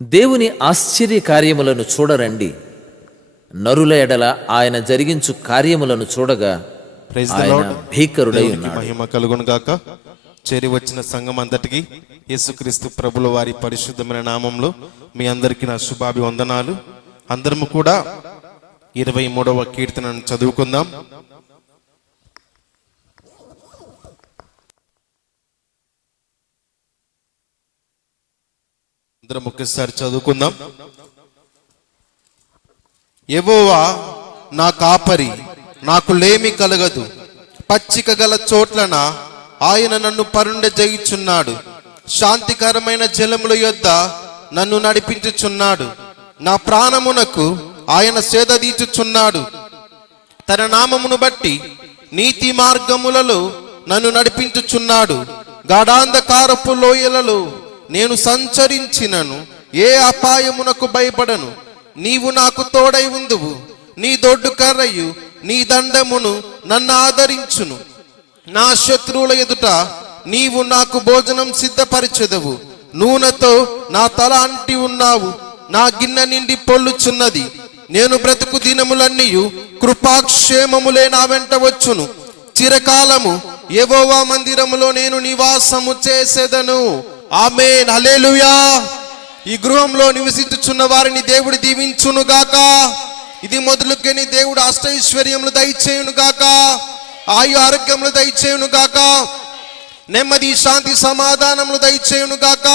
దేవుని ఆశ్చర్య కార్యములను చూడరండి. నరుల ఎడల ఆయన జరిగించు కార్యములను చూడగా ఆయన భీకరుడై ఉన్నాడు. మహిమ కలుగును గాక. చేరి వచ్చిన సంఘం అంతటికి యేసుక్రీస్తు ప్రభుల వారి పరిశుద్ధమైన నామంలో మీ అందరికీ నా శుభాభివందనాలు. అందరము కూడా 23వ కీర్తనను చదువుకుందాం. అందరం ఒకేసారి చదువుకుందాం. యెహోవా నా కాపరి, నాకు లేమి కలగదు. పచ్చిక గల చోట్లన ఆయన నన్ను పరుండజేయుచున్నాడు. శాంతికరమైన జలముల యొద్ద నన్ను నడిపించుచున్నాడు. నా ప్రాణమునకు ఆయన సేదదీచుచున్నాడు. తన నామమును బట్టి నీతి మార్గములలో నన్ను నడిపించుచున్నాడు. గాఢాంధకారపు లోయలలో నేను సంచరించినను ఏ అపాయమునకు భయపడను. నీవు నాకు తోడై ఉందువు. నీ దొడ్డు కర్రయు నీ దండమును నన్ను ఆదరించును. నా శత్రువుల ఎదుట నీవు నాకు భోజనం సిద్ధపరిచెదవు. నూనెతో నా తల అంటి ఉన్నావు. నా గిన్నె నిండి పొల్లుచున్నది. నేను బ్రతుకు దినములన్నీయు కృపాక్షేమములే నా వెంట వచ్చును. చిరకాలము యెహోవా మందిరములో నేను నివాసము చేసేదను. ఆమేన్, హల్లెలూయా. ఈ గృహంలో నివసించుచున్న వారిని దేవుడు దీవించును గాక. ఇది మొదలుకొని దేవుడు అష్టైశ్వర్యములు దయచేయును గాక. ఆయు ఆరోగ్యములు దయచేయును గాక. నెమ్మది, శాంతి, సమాధానములు దయచేయును గాక.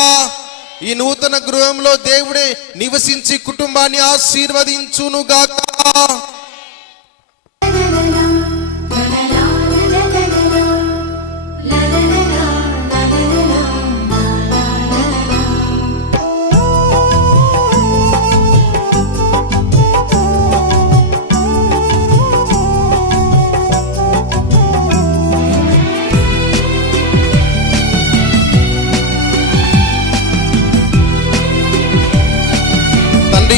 ఈ నూతన గృహంలో దేవుడే నివసించి కుటుంబాన్ని ఆశీర్వదించును గాక.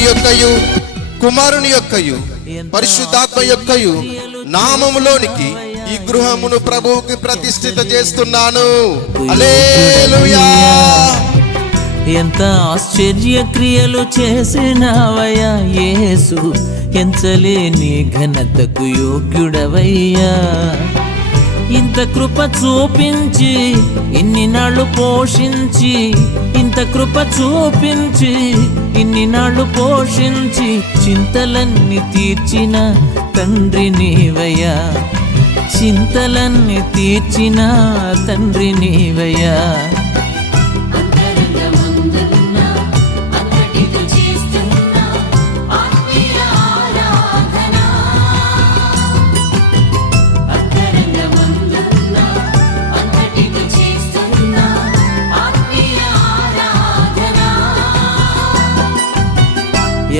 యొక్కయు కుమారుని యొక్కయు పరిశుద్ధాత్మ యొక్కయు నామములోనికి ఈ గృహమును ప్రభువుకి ప్రతిష్ఠిత చేస్తున్నాను. హల్లెలూయా. ఎంత ఆశ్చర్య క్రియలు చేసినావయ్యా యేసు, ఎంచలేని ఘనతకు యోగ్యుడవయ్యా. ఇంత కృప చూపించి ఇన్ని నాళ్ళు పోషించి, ఇంత కృప చూపించి ఇన్ని నాళ్ళు పోషించి, చింతలన్నీ తీర్చిన తండ్రి నీవయ్యా. చింతలన్నీ తీర్చిన తండ్రి నీవయ్యా.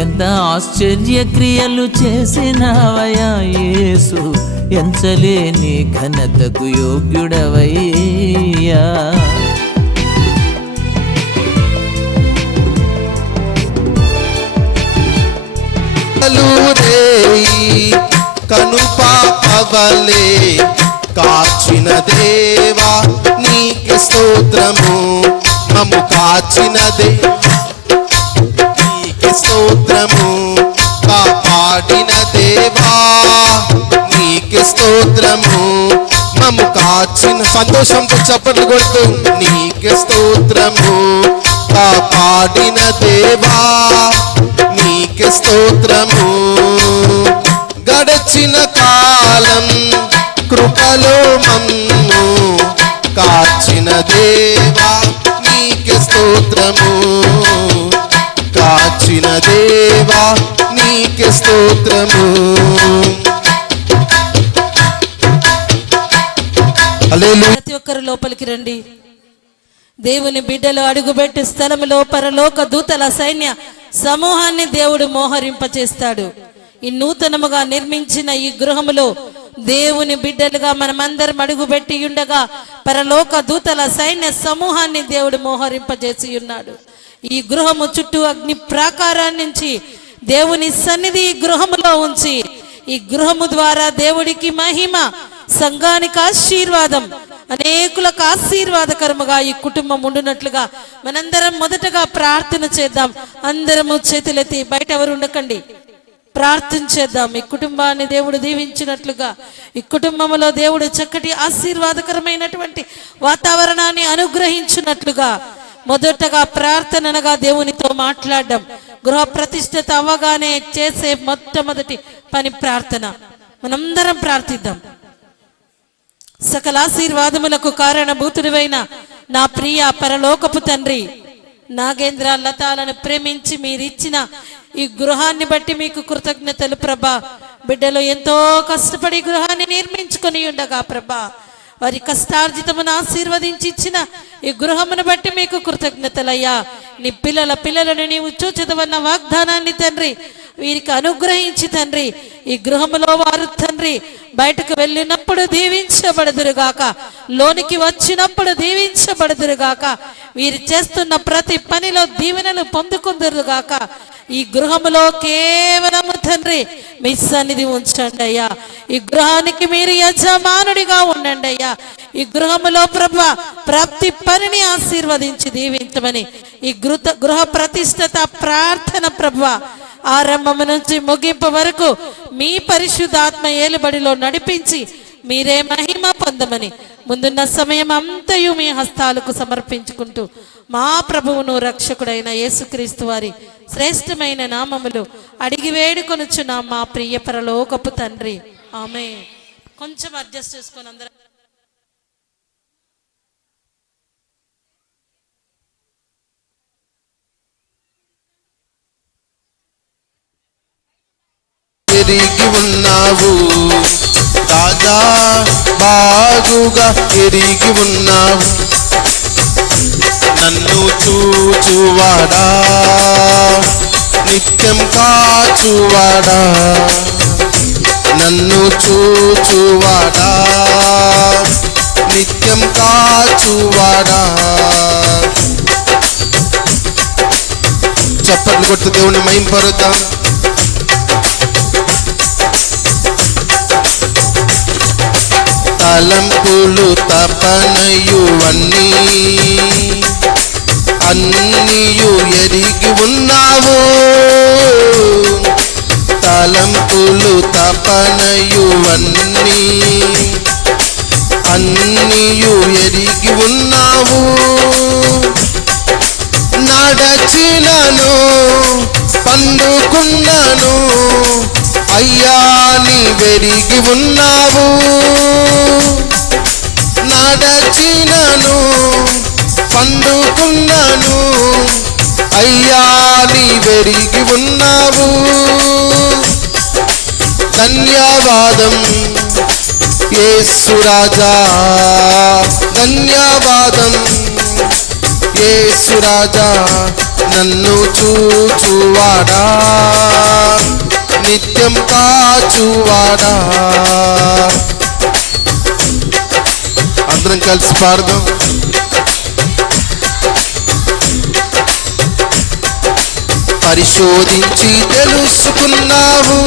ఎంత ఆశ్చర్య క్రియలు చేసినావయ్యా యేసు, ఎంచలేని ఘనతకు యోగ్యుడవయ్యా. కనుపాపవలే కాచిన దేవా నీకే స్తోత్రము. మమ్ము కాచిన స్తోత్రము. కాపాడిన దేవా నీకే స్తోత్రము. మమ్ము కాచిన సంతోషంతో చప్పట్లు కొడుతూ నీకే స్తోత్రము. కాపాడిన దేవా నీకే స్తోత్రము. గడచిన కాలం కృపలో మమ్ము కాచిన దేవా నీకే స్తోత్రము. కాచిన దేవా నీకే స్తోత్రము. ప్రతి ఒక్కరు లోపలికి రండి. దేవుని బిడ్డలు అడుగుపెట్టి స్థలములో పరలోక దూతల సైన్య సమూహాన్ని దేవుడు మోహరింపచేస్తాడు. ఈ నూతనముగా నిర్మించిన ఈ గృహములో దేవుని బిడ్డలుగా మనమందరం అడుగుపెట్టి ఉండగా పరలోక దూతల సైన్య సమూహాన్ని దేవుడు మోహరింపజేసి ఉన్నాడు. ఈ గృహము చుట్టూ అగ్ని ప్రాకారాన్ని నుంచి దేవుని సన్నిధి ఈ గృహములో ఉంచి, ఈ గృహము ద్వారా దేవుడికి మహిమ, సంఘానికి ఆశీర్వాదం, అనేకులకు ఆశీర్వాదకరముగా ఈ కుటుంబం ఉండునట్లుగా మనందరం మొదటగా ప్రార్థన చేద్దాం. అందరము చేతులెత్తి, బయట ఎవరు ఉండకండి, ప్రార్థన చేద్దాం. ఈ కుటుంబాన్ని దేవుడు దీవించినట్లుగా, ఈ కుటుంబంలో దేవుడు చక్కటి ఆశీర్వాదకరమైనటువంటి వాతావరణాన్ని అనుగ్రహించినట్లుగా మొదటగా ప్రార్థనగా దేవునితో మాట్లాడడం. గృహ ప్రతిష్ఠత అవ్వగానే చేసే మొట్టమొదటి పని ప్రార్థన. మనందరం ప్రార్థిద్దాం. సకల ఆశీర్వాదములకు కారణభూతుడివైన నా ప్రియ పరలోకపు తండ్రి, నాగేంద్ర లతాలను ప్రేమించి మీరిచ్చిన ఈ గృహాన్ని బట్టి మీకు కృతజ్ఞతలు ప్రభా. బిడ్డలు ఎంతో కష్టపడి గృహాన్ని నిర్మించుకొని ఉండగా ప్రభా, వారి కష్టార్జితమును ఆశీర్వదించి ఇచ్చిన ఈ గృహమును బట్టి మీకు కృతజ్ఞతలయ్యా. నీ పిల్లలను నీవు చూచదవన్న వాగ్దానాన్ని తండ్రి వీరికి అనుగ్రహించి తండ్రి, ఈ గృహములో వారు తండ్రి బయటకు వెళ్ళినప్పుడు దీవించబడుదురుగాక, లోనికి వచ్చినప్పుడు దీవించబడుదురుగాక, వీరు చేస్తున్న ప్రతి పనిలో దీవెనలు పొందుకుందురుగాక. ఈ గృహములో కేవలము తండ్రి మీ సన్నిధి ఉంచండి అయ్యా. ఈ గృహానికి మీరు యజమానుడిగా ఉండండి అయ్యా. ఈ గృహములో ప్రభా ప్రతి పనిని ఆశీర్వదించి దీవించమని ఈ గృహ ప్రతిష్ఠత ప్రార్థన ప్రభా ఆరంభం నుంచి ముగింపు వరకు మీ పరిశుద్ధాత్మ ఏలుబడిలో నడిపించి మీరే మహిమ పొందమని ముందున్న సమయం అంతయు మీ హస్తాలకు సమర్పించుకుంటూ మా ప్రభువును రక్షకుడైన యేసుక్రీస్తు వారి శ్రేష్టమైన నామములు అడిగి వేడుకొనుచున్నాం మా ప్రియ పరలోకపు తండ్రి. ఆమేన్. కొంచెం అడ్జస్ట్ చేసుకొని అందరూ ఎరిగి ఉన్నావు రాజా, బాగుగా ఎరిగి ఉన్నావు. నన్ను చూచువాడా, నిత్యం కాచువాడా, నన్ను చూచువాడా, నిత్యం కాచువాడా. చప్పట్లు కొట్టు దేవుని మహింపరుద్దాం. తలంపులు తపనయు అన్నీయు ఎరిగి ఉన్నావు. తలంపులు తపనయు అన్నీయు ఎరిగి ఉన్నావు. నడచినను పండుకున్నను అయ్యా నీ వెరిగి ఉన్నావు. నడచినను పండుకున్నను అయ్యా నీ వెరిగి ఉన్నావు. ధన్యవాదం యేసురాజా, ధన్యవాదం యేసురాజా. నన్ను చూచువాడా, నిత్యం కాచువాడా. అందరం కలిసి పాడదాం. పరిశోధించి తెలుసుకున్నావు,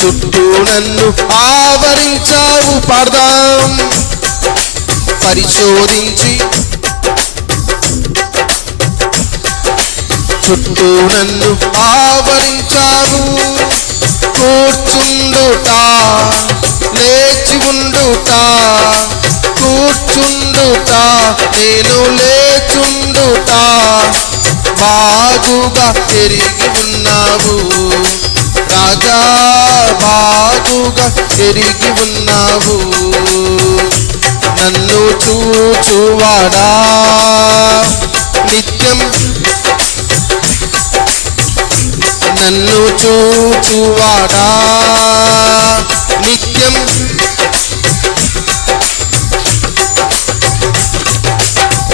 చుట్టూ నన్ను ఆవరించావు. పాడదాం. పరిశోధించి చుట్టూ నన్ను ఆవరించావు. కూర్చుండుట, లేచి ఉండుట, కూర్చుండుట, నేను లేచుండుట, బాగుగా ఎరిగి ఉన్నావు రాజా, బాగుగా ఎరిగి ఉన్నావు. నన్ను చూచువాడా, నిత్యం నన్ను చూచువాడా, నిత్యం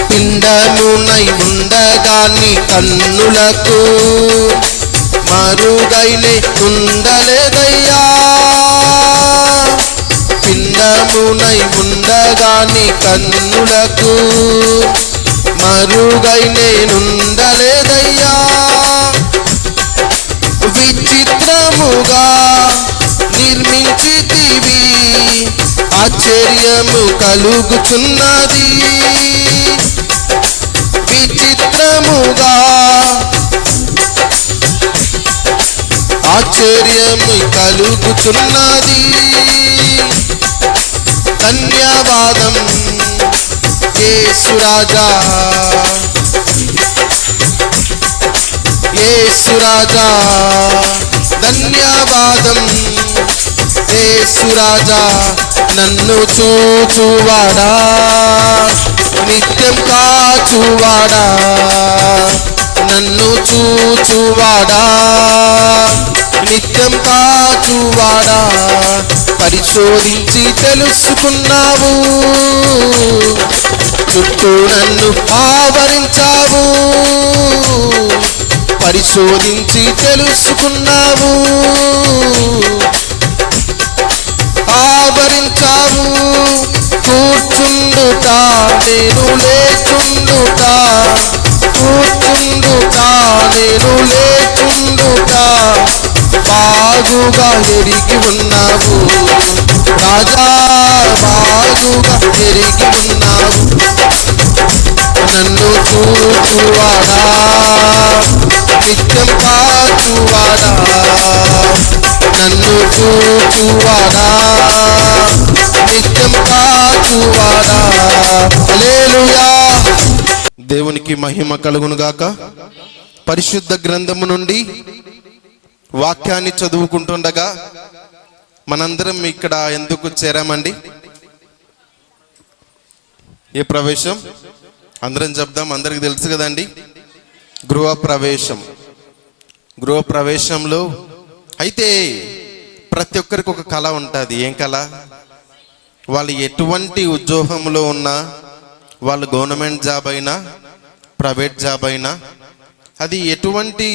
పిండమునై ఉండగా నీ కన్నులకు మరుగైనే ఉండలేదయ్యా. పిండమునై ఉండగా నీ కన్నులకు మరుగైనే ఉండలేదయ్యా. విచిత్రముగా నిర్మించితివి, ఆశ్చర్యము కలుగుచున్నది విచిత్రముగా, ఆశ్చర్యము కలుగుచున్నది. ధన్యవాదం యేసు రాజా, యేసు రాజా, ధన్యవాదం యేసు రాజా. నన్ను చూచువాడా, నిత్యం కాచువాడా, నన్ను చూచువాడా, నిత్యం కాచువాడా. పరిశోధించి తెలుసుకున్నావు, చుట్టూ నన్ను ఆవరించావు. పరిశోధించి తెలుసుకున్నావు, ఆవరించావు. కూర్చుండుట నేను లేచుండుట, కూర్చుండుట నేను లేచుండుట బాగుగా ఎరిగి ఉన్నావు రాజా, బాగుగా ఎరిగి ఉన్నావు. నన్ను చూచువాడా, నిత్యం కాచువాడా, నన్ను చూచువాడా, నిత్యం కాచువాడా. హల్లెలూయా. దేవునికి మహిమ కలుగును గాక. పరిశుద్ధ గ్రంథము నుండి వాక్యాన్ని చదువుకుంటుండగా మనందరం ఇక్కడ ఎందుకు చేరామండి? ఏ ప్రవేశం? అందరం చెప్దాం, అందరికి తెలుసు కదండి. గృహ ప్రవేశం. గృహ ప్రవేశంలో అయితే ప్రతి ఒక్కరికి ఒక కళ ఉంటుంది. ఏం కళ? వాళ్ళు ఎటువంటి ఉద్యోగంలో ఉన్నా, వాళ్ళు గవర్నమెంట్ జాబ్ అయినా ప్రైవేట్ జాబ్ అయినా, అది ఎటువంటి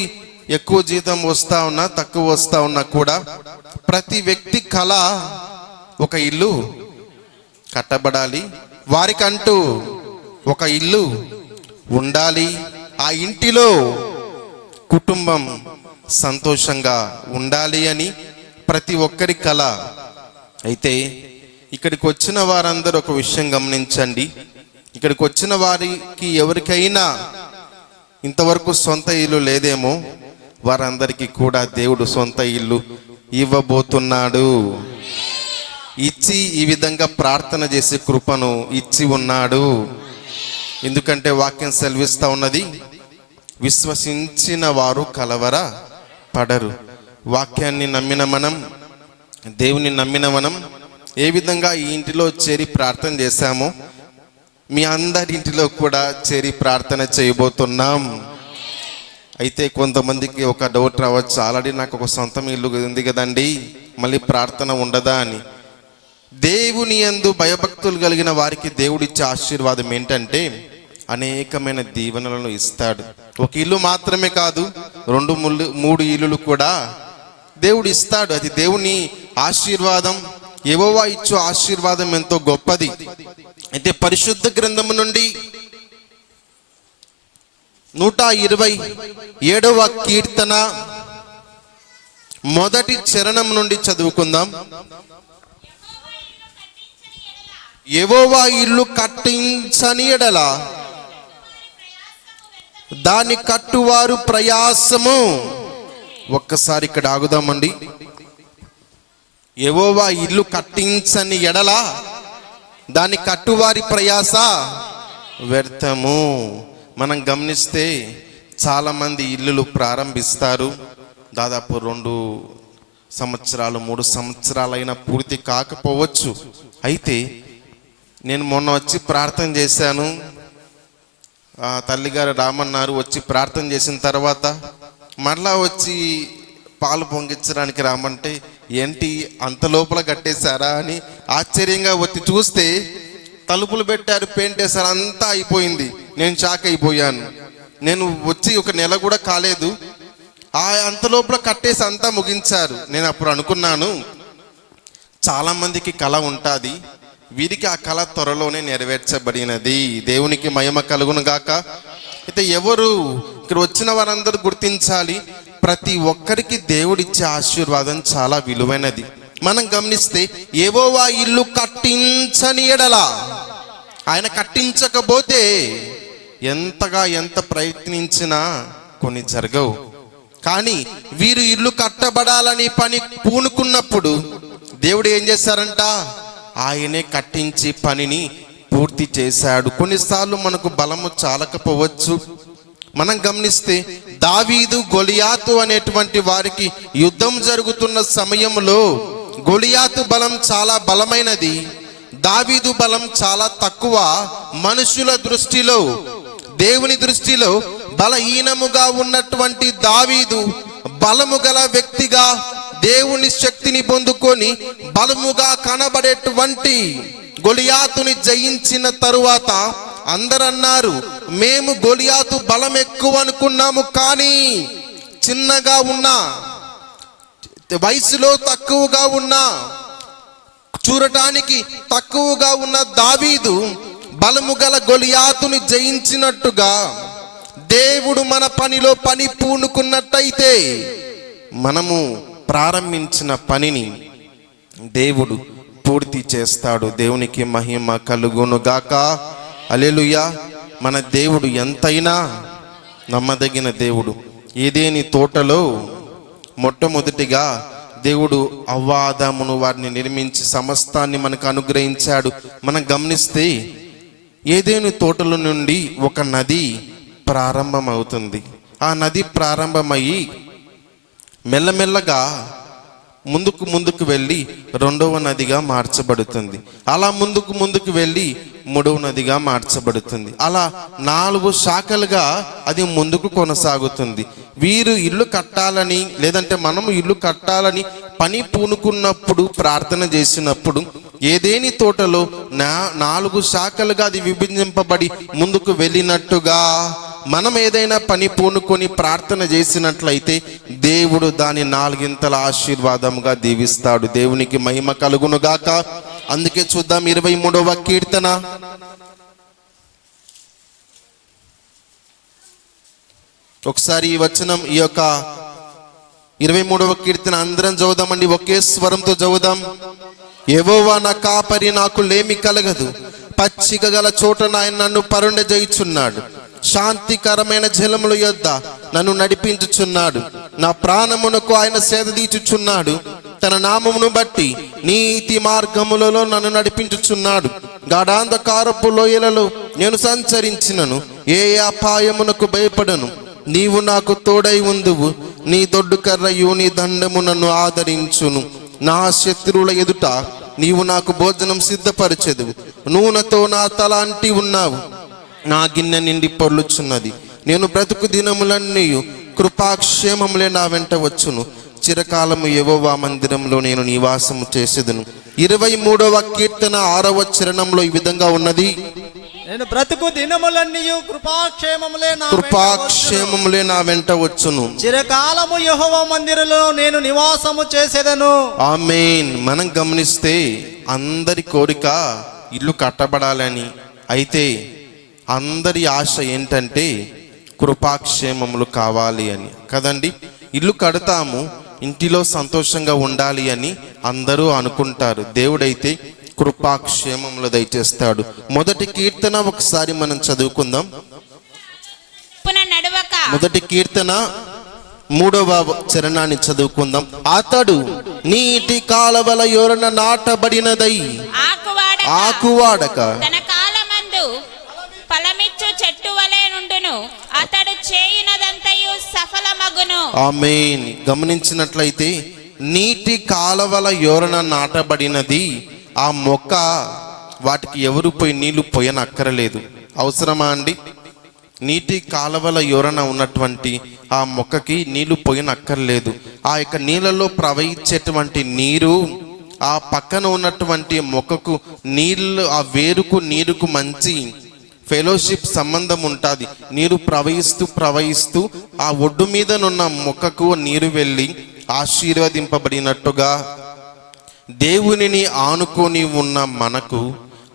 ఎక్కువ జీతం వస్తా ఉన్నా తక్కువ వస్తా ఉన్నా కూడా ప్రతి వ్యక్తి కళ ఒక ఇల్లు కట్టబడాలి, వారికంటూ ఒక ఇల్లు ఉండాలి, ఆ ఇంటిలో కుటుంబం సంతోషంగా ఉండాలి అని ప్రతి ఒక్కరి కళ. అయితే ఇక్కడికి వచ్చిన వారందరూ ఒక విషయం గమనించండి. ఇక్కడికి వచ్చిన వారికి ఎవరికైనా ఇంతవరకు సొంత ఇల్లు లేదేమో, వారందరికీ కూడా దేవుడు సొంత ఇల్లు ఇవ్వబోతున్నాడు. ఇచ్చి ఈ విధంగా ప్రార్థన చేసే కృపను ఇచ్చి ఉన్నాడు. ఎందుకంటే వాక్యం సెలవిస్తా ఉన్నది, విశ్వసించిన వారు కలవర పడరు. వాక్యాన్ని నమ్మిన మనం, దేవుని నమ్మిన మనం ఏ విధంగా ఈ ఇంటిలో చేరి ప్రార్థన చేశామో మీ అందరి ఇంటిలో కూడా చేరి ప్రార్థన చేయబోతున్నాం. అయితే కొంతమందికి ఒక డౌట్ రావచ్చు, ఆల్రెడీ నాకు ఒక సొంతం ఇల్లు ఉంది కదండి, మళ్ళీ ప్రార్థన ఉండదా అని. దేవుని యందు భయభక్తులు కలిగిన వారికి దేవుడిచ్చే ఆశీర్వాదం ఏంటంటే అనేకమైన దీవెనలను ఇస్తాడు. ఒక ఇల్లు మాత్రమే కాదు, 2-3 ఇల్లులు కూడా దేవుడు ఇస్తాడు. అది దేవుని ఆశీర్వాదం. యెహోవా ఇచ్చే ఆశీర్వాదం ఎంతో గొప్పది. అయితే పరిశుద్ధ గ్రంథము నుండి 127వ కీర్తన మొదటి చరణం నుండి చదువుకుందాం. యెహోవా ఇల్లు కట్టించని ఎడల దాన్ని కట్టువారు ప్రయాసము. ఒక్కసారి ఇక్కడ ఆగుదామండి. యెహోవా ఇల్లు కట్టించని ఎడల దాన్ని కట్టువారి ప్రయాస వ్యర్థము. మనం గమనిస్తే చాలా మంది ఇల్లులు ప్రారంభిస్తారు, దాదాపు 2 సంవత్సరాలు 3 సంవత్సరాలైనా పూర్తి కాకపోవచ్చు. అయితే నేను మొన్న వచ్చి ప్రార్థన చేశాను, తల్లిగారు రామన్నారు. వచ్చి ప్రార్థన చేసిన తర్వాత మరలా వచ్చి పాలు పొంగించడానికి రామంటే ఏంటి అంత లోపల కట్టేశారా అని ఆశ్చర్యంగా వచ్చి చూస్తే తలుపులు పెట్టారు, పెయింట్ వేశారు, అంతా అయిపోయింది. నేను షాక్ అయిపోయాను. నేను వచ్చి 1 నెల కూడా కాలేదు, అంత లోపల కట్టేసి అంతా ముగించారు. నేను అప్పుడు అనుకున్నాను, చాలా మందికి కళ ఉంటుంది, వీరికి ఆ కళ త్వరలోనే నెరవేర్చబడినది. దేవునికి మహిమ కలుగును గాక. అయితే ఎవరు ఇక్కడ వచ్చిన వారందరూ గుర్తించాలి, ప్రతి ఒక్కరికి దేవుడిచ్చే ఆశీర్వాదం చాలా విలువైనది. మనం గమనిస్తే యెహోవా ఇల్లు కట్టించని ఎడల, ఆయన కట్టించకపోతే ఎంత ప్రయత్నించినా కొన్ని జరగవు. కానీ వీరు ఇల్లు కట్టబడాలని పని పూనుకున్నప్పుడు దేవుడు ఏం చేశారంట? ఆయనే కట్టించి పనిని పూర్తి చేశాడు. కొన్నిసార్లు మనకు బలము చాలకపోవచ్చు. మనం గమనిస్తే దావీదు గొలియాతు అనేటువంటి వారికి యుద్ధం జరుగుతున్న సమయంలో గొలియాతు బలం చాలా బలమైనది, దావీదు బలం చాలా తక్కువ. మనుషుల దృష్టిలో, దేవుని దృష్టిలో బలహీనముగా ఉన్నటువంటి దావీదు బలము గల వ్యక్తిగా దేవుని శక్తిని పొందుకొని బలముగా కనబడేటువంటి గొలియాతుని జయించిన తరువాత అందరన్నారు, మేము గొలియాతు బలం ఎక్కువ అనుకున్నాము, కానీ చిన్నగా ఉన్నా, వయసులో తక్కువగా ఉన్నా, చూడటానికి తక్కువగా ఉన్న దావీదు బలము గల గొలియాతుని జయించినట్టుగా దేవుడు మన పనిలో పని పూనుకున్నట్టయితే మనము ప్రారంభించిన పనిని దేవుడు పూర్తి చేస్తాడు. దేవునికి మహిమ కలుగును గాక. హల్లెలూయా. మన దేవుడు ఎంతైనా నమ్మదగిన దేవుడు. ఏదేని తోటలో మొట్టమొదటిగా దేవుడు అవ్వాదామును వారిని నిర్మించి సమస్తాన్ని మనకు అనుగ్రహించాడు. మనం గమనిస్తే ఏదేని తోటల నుండి ఒక నది ప్రారంభమవుతుంది. ఆ నది ప్రారంభమయ్యి మెల్లమెల్లగా ముందుకు వెళ్ళి రెండవ నదిగా మార్చబడుతుంది. అలా ముందుకు వెళ్ళి మూడవ నదిగా మార్చబడుతుంది. అలా 4 శాఖలుగా అది ముందుకు కొనసాగుతుంది. వీరు ఇల్లు కట్టాలని, లేదంటే మనము ఇల్లు కట్టాలని పని పూనుకున్నప్పుడు, ప్రార్థన చేసినప్పుడు ఏదేని తోటలో 4 శాఖలుగా అది విభజింపబడి ముందుకు వెళ్ళినట్టుగా మనం ఏదైనా పని పూనుకొని ప్రార్థన చేసినట్లయితే దేవుడు దాని 4 ఆశీర్వాదముగా దీవిస్తాడు. దేవునికి మహిమ కలుగును గాక. అందుకే చూద్దాం 23వ కీర్తన. ఒకసారి ఈ వచనం, ఈ యొక్క 23వ కీర్తన అందరం చదువుదామండి, ఒకే స్వరంతో చదువుదాం. యెహోవా నా కాపరి, నాకు లేమి కలగదు. పచ్చిక గల చోట ఆయన నన్ను పరుండజేయుచున్నాడు. శాంతికరమైన జలముల యొద్ద నన్ను నడిపించుచున్నాడు. నా ప్రాణమునకు ఆయన సేదదీచుచున్నాడు. తన నామమును బట్టి నీతి మార్గములలో నన్ను నడిపించుచున్నాడు. గాఢాంధకారపు లోయలలో నేను సంచరించినను ఏ అపాయమునకు భయపడను. నీవు నాకు తోడై ఉందువు. నీ దొడ్డు కర్రయు నీ దండము నన్ను ఆదరించును. నా శత్రువుల ఎదుట నీవు నాకు భోజనం సిద్ధపరచెదువు. నూనెతో నా తల అంటి ఉన్నావు. నా గిన్నె నిండి పొర్లుచున్నది. నేను బ్రతుకు దినములన్నీ కృపాక్షేమములే నా వెంట వచ్చును. చిరకాలము యెహోవా మందిరంలో నేను నివాసము చేసేదను. 23వ కీర్తన 6వ చరణంలో ఈ విధంగా ఉన్నది, నేను బ్రతుకు దినములన్నీ కృపాక్షేమములే నా వెంట వచ్చును. చిరకాలము యెహోవా మందిరంలో నేను నివాసము చేసేదను. ఆమేన్. మనం గమనిస్తే అందరి కోరిక ఇల్లు కట్టబడాలని, అయితే అందరి ఆశ ఏంటంటే కృపాక్షేమములు కావాలి అని కదండి. ఇల్లు కడతాము, ఇంటిలో సంతోషంగా ఉండాలి అని అందరూ అనుకుంటారు. దేవుడైతే కృపాక్షేమములు దయచేస్తాడు. మొదటి కీర్తన ఒకసారి మనం చదువుకుందాం. మొదటి కీర్తన 3వ చరణాన్ని చదువుకుందాం. అతడు నీటి కాలవల యొరన నాటబడినదై ఆకువాడక ఫలమిచ్చు చెట్టు వలె నుండును. అతడు చేయునదంతయు సఫలమగును. ఆమేన్. గమనించినట్లయితే నీటి కాలవల యొరన నాటబడినది. ఆ మొక్క, వాటికి ఎవరు పోయి నీళ్లు పోయనక్కరలేదు. అవసరమా అండి? నీటి కాలవల యొరన ఉన్నటువంటి ఆ మొక్కకి నీళ్లు పోయనక్కర్లేదు. ఆ యొక్క నీళ్ళలో ప్రవహించేటువంటి నీరు ఆ పక్కన ఉన్నటువంటి మొక్కకు నీళ్ళు, ఆ వేరుకు నీరుకు మంచి ఫెలోషిప్ సంబంధం ఉంటుంది. నీరు ప్రవహిస్తూ ఆ ఒడ్డు మీదనున్న మొక్కకు నీరు వెళ్ళి ఆశీర్వదింపబడినట్టుగా దేవునిని ఆనుకొని ఉన్న మనకు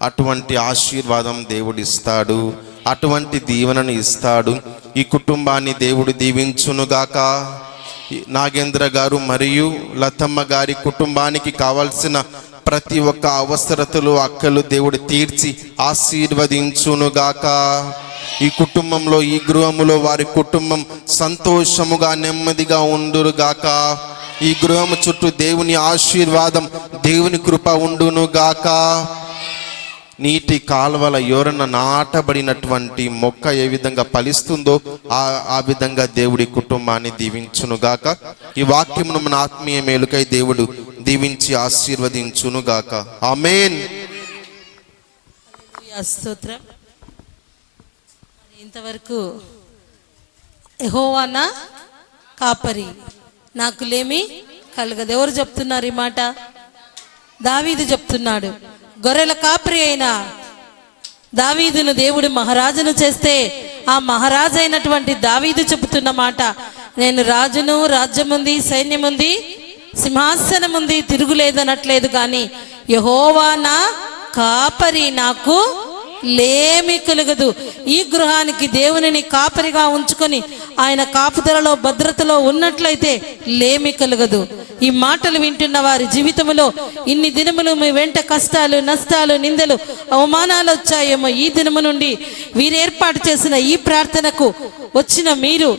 అటువంటి ఆశీర్వాదం దేవుడిస్తాడు, అటువంటి దీవెనను ఇస్తాడు. ఈ కుటుంబాన్ని దేవుడు దీవించునుగాక. నాగేంద్ర గారు మరియు లతమ్మ గారి కుటుంబానికి కావలసిన ప్రతి ఒక్క అవసరతలు అక్కలు దేవుడు తీర్చి ఆశీర్వదించునుగాక. ఈ కుటుంబంలో, ఈ గృహములో వారి కుటుంబం సంతోషముగా నెమ్మదిగా ఉండునుగాక. ఈ గృహము చుట్టూ దేవుని ఆశీర్వాదం, దేవుని కృప ఉండునుగాక. నీటి కాలువల యోరన నాటబడినటువంటి మొక్క ఏ విధంగా ఫలిస్తుందో ఆ విధంగా దేవుడి కుటుంబాన్ని దీవించునుగాక. ఈ వాక్యమును మన ఆత్మీయ మేలుకై దేవుడు దీవించి ఆశీర్వదించునుగాక. ఆమేన్. స్తోత్రం. ఇంతవరకు యెహోవా నా కాపరి, నాకు లేమి కలగదు. ఎవరు చెప్తున్నారు ఈ మాట? దావీదు చెప్తున్నాడు. గొర్రెల కాపరి అయిన దావీదును దేవుడు మహారాజును చేస్తే ఆ మహారాజు అయినటువంటి దావీదు చెబుతున్న మాట, నేను రాజును, రాజ్యముంది, సైన్యముంది, సింహాసనముంది, తిరుగులేదనట్లేదు. కానీ యెహోవా నా కాపరి, నాకు లేమి కలుగదు. ఈ గృహానికి దేవునిని కాపరిగా ఉంచుకొని ఆయన కాపుదలలో, భద్రతలో ఉన్నట్లయితే లేమి కలుగదు. ఈ మాటలు వింటున్న వారి జీవితంలో ఇన్ని దినములు మీ వెంట కష్టాలు, నష్టాలు, నిందలు, అవమానాలు వచ్చాయేమో, ఈ దినము నుండి వీరు ఏర్పాటు చేసిన ఈ ప్రార్థనకు వచ్చిన మీరు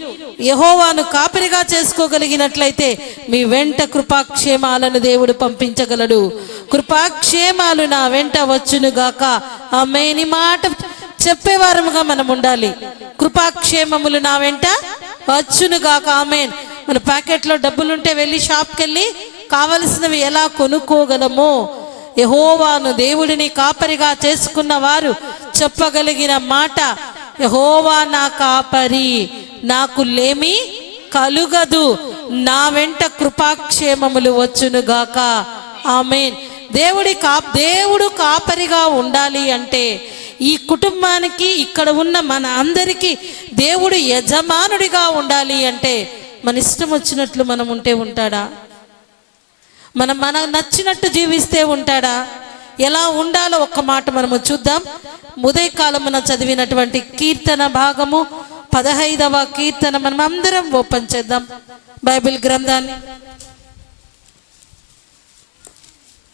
యెహోవాను కాపరిగా చేసుకోగలిగినట్లయితే మీ వెంట కృపాక్షేమాలను దేవుడు పంపించగలడు. కృపాక్షేమాలు నా వెంట వచ్చునుగాక. ఆమేన్. ఈ మాట చెప్పేవారముగా మనం ఉండాలి. కృపాక్షేమములు నా వెంట వచ్చునుగాక. ఆమేన్. మన ప్యాకెట్లో డబ్బులుంటే వెళ్ళి షాప్కి వెళ్ళి కావలసినవి ఎలా కొనుక్కోగలమో, యెహోవాను దేవుడిని కాపరిగా చేసుకున్న వారు చెప్పగలిగిన మాట, యెహోవా నా కాపరి, నాకు లేమి కలుగదు, నా వెంట కృపాక్షేమములు వచ్చునుగాక. ఆమేన్. దేవుడు కాపరిగా ఉండాలి అంటే ఈ కుటుంబానికి, ఇక్కడ ఉన్న మన అందరికీ దేవుడు యజమానుడిగా ఉండాలి అంటే మన ఇష్టం వచ్చినట్లు మనం ఉంటే ఉంటాడా? మన నచ్చినట్టు జీవిస్తే ఉంటాడా? ఎలా ఉండాలో ఒక్క మాట మనము చూద్దాం. ఉదయకాలమున చదివినటువంటి కీర్తన భాగము 15వ కీర్తన మనం అందరం ఓపెన్ చేద్దాం బైబిల్ గ్రంథాన్ని.